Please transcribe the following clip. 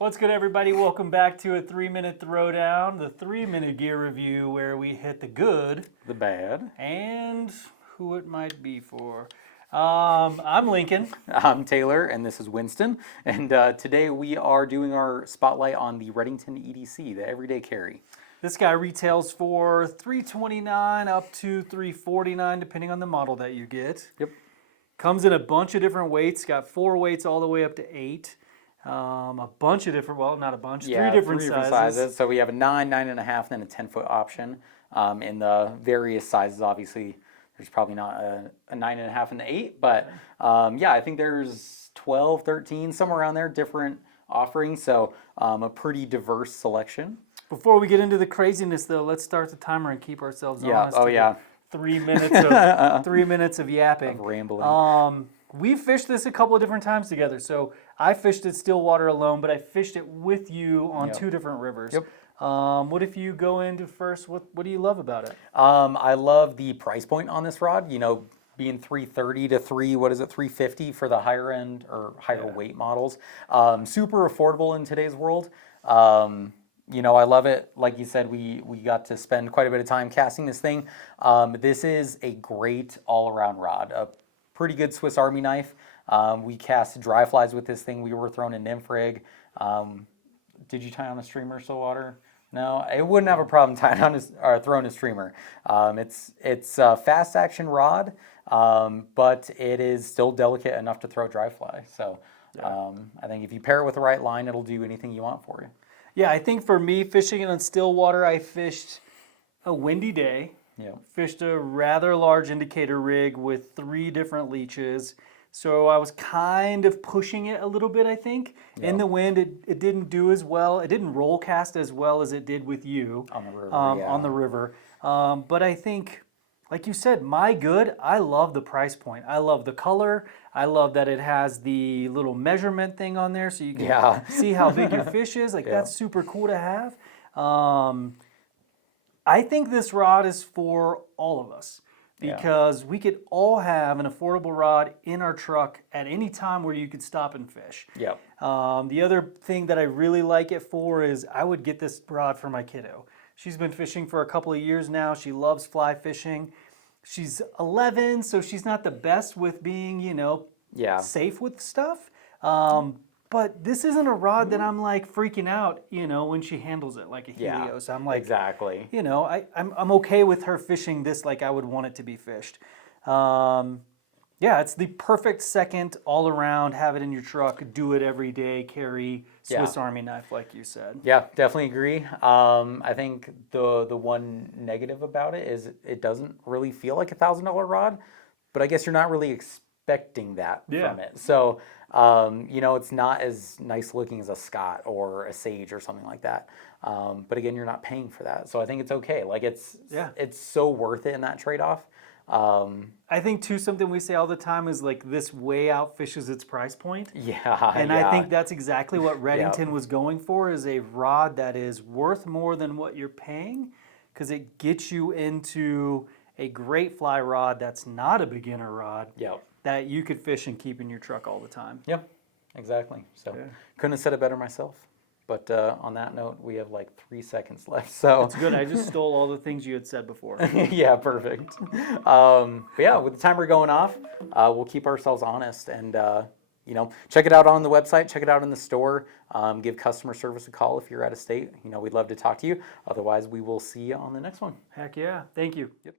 What's good, everybody? Welcome back to a 3-minute throwdown, the 3-minute gear review where we hit the good, the bad, and who it might be for. I'm Lincoln. I'm Taylor, and this is Winston. And today we are doing our spotlight on the Redington EDC, the Everyday Carry. This guy retails for $329 up to $349, depending on the model that you get. Yep. Comes in a bunch of different weights. Got 4 weights all the way up to 8. A bunch of different, well, not a bunch, Yeah, three different sizes. So we have a 9, 9.5, and then a 10-foot option. In the various sizes, obviously, there's probably not a 9.5 and an 8, but yeah, I think there's 12, 13, somewhere around there, different offerings. So a pretty diverse selection. Before we get into the craziness, though, let's start the timer and keep ourselves honest. Oh, yeah. 3 minutes of 3 minutes of yapping. Of rambling. We fished this a couple of different times together. So I fished at Stillwater alone, but I fished it with you on 2 different rivers. Yep. What if you go into first? What do you love about it? I love the price point on this rod. You know, being $330 to $350 for the higher end or higher weight models. Super affordable in today's world. You know, I love it. Like you said, we got to spend quite a bit of time casting this thing. This is a great all-around rod. A pretty good Swiss Army knife. We cast dry flies with this thing. We were throwing a nymph rig. Did you tie on a streamer, Stillwater? No, it wouldn't have a problem tying on or throwing a streamer. It's a fast action rod, but it is still delicate enough to throw dry fly. So I think if you pair it with the right line, it'll do anything you want for you. Yeah, I think for me, fishing it on Stillwater, I fished a windy day. Yeah. Fished a rather large indicator rig with 3 different leeches. So I was kind of pushing it a little bit, I think. In the wind, it didn't do as well. It didn't roll cast as well as it did with you. On the river, On the river. But I think, like you said, I love the price point. I love the color. I love that it has the little measurement thing on there so you can see how big your fish is. Like, that's super cool to have. I think this rod is for all of us because we could all have an affordable rod in our truck at any time where you could stop and fish. Yep. The other thing that I really like it for is I would get this rod for my kiddo. She's been fishing for a couple of years now. She loves fly fishing. She's 11, so she's not the best with being, safe with stuff. But this isn't a rod that I'm like freaking out, when she handles it like a Helios. I'm like, exactly. I'm okay with her fishing this like I would want it to be fished. It's the perfect second all around, have it in your truck, do it every day, carry Swiss Army knife like you said. Yeah, definitely agree. I think the one negative about it is it doesn't really feel like $1,000 rod, but I guess you're not really expecting that from it. So, it's not as nice looking as a Scott or a Sage or something like that. But again, you're not paying for that. So I think it's okay. Like it's so worth it in that trade-off. I think too, something we say all the time is like this way outfishes its price point. And I think that's exactly what Redington was going for, is a rod that is worth more than what you're paying because it gets you into a great fly rod that's not a beginner rod that you could fish and keep in your truck all the time. Yep, exactly. So couldn't have said it better myself. But on that note, we have like 3 seconds left. So it's good. I just stole all the things you had said before. Yeah, perfect. But yeah, with the timer going off, we'll keep ourselves honest and check it out on the website, check it out in the store. Give customer service a call if you're out of state. We'd love to talk to you. Otherwise, we will see you on the next one. Heck yeah. Thank you. Yep.